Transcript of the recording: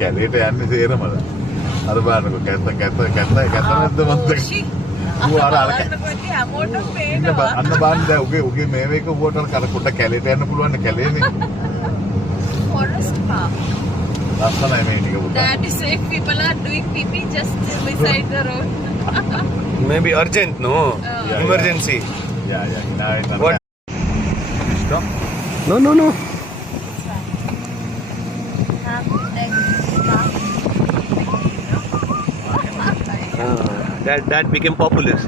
කැලේට යන්නේ සේරමද? අර බලන්නකො කැත නැද්ද මන්ද? ඌ අර අන්න බලන්න දැන් උගේ මේ වේක ඌට අර පොඩ්ඩක් කැලේට යන්න පුළුවන් කැලේනේ. Forest park. ලස්සනයි මේ ටික පුතා. That is if people are doing pee just beside the road. Maybe urgent, no? Emergency. Yeah. What? Stop. No. That became popular.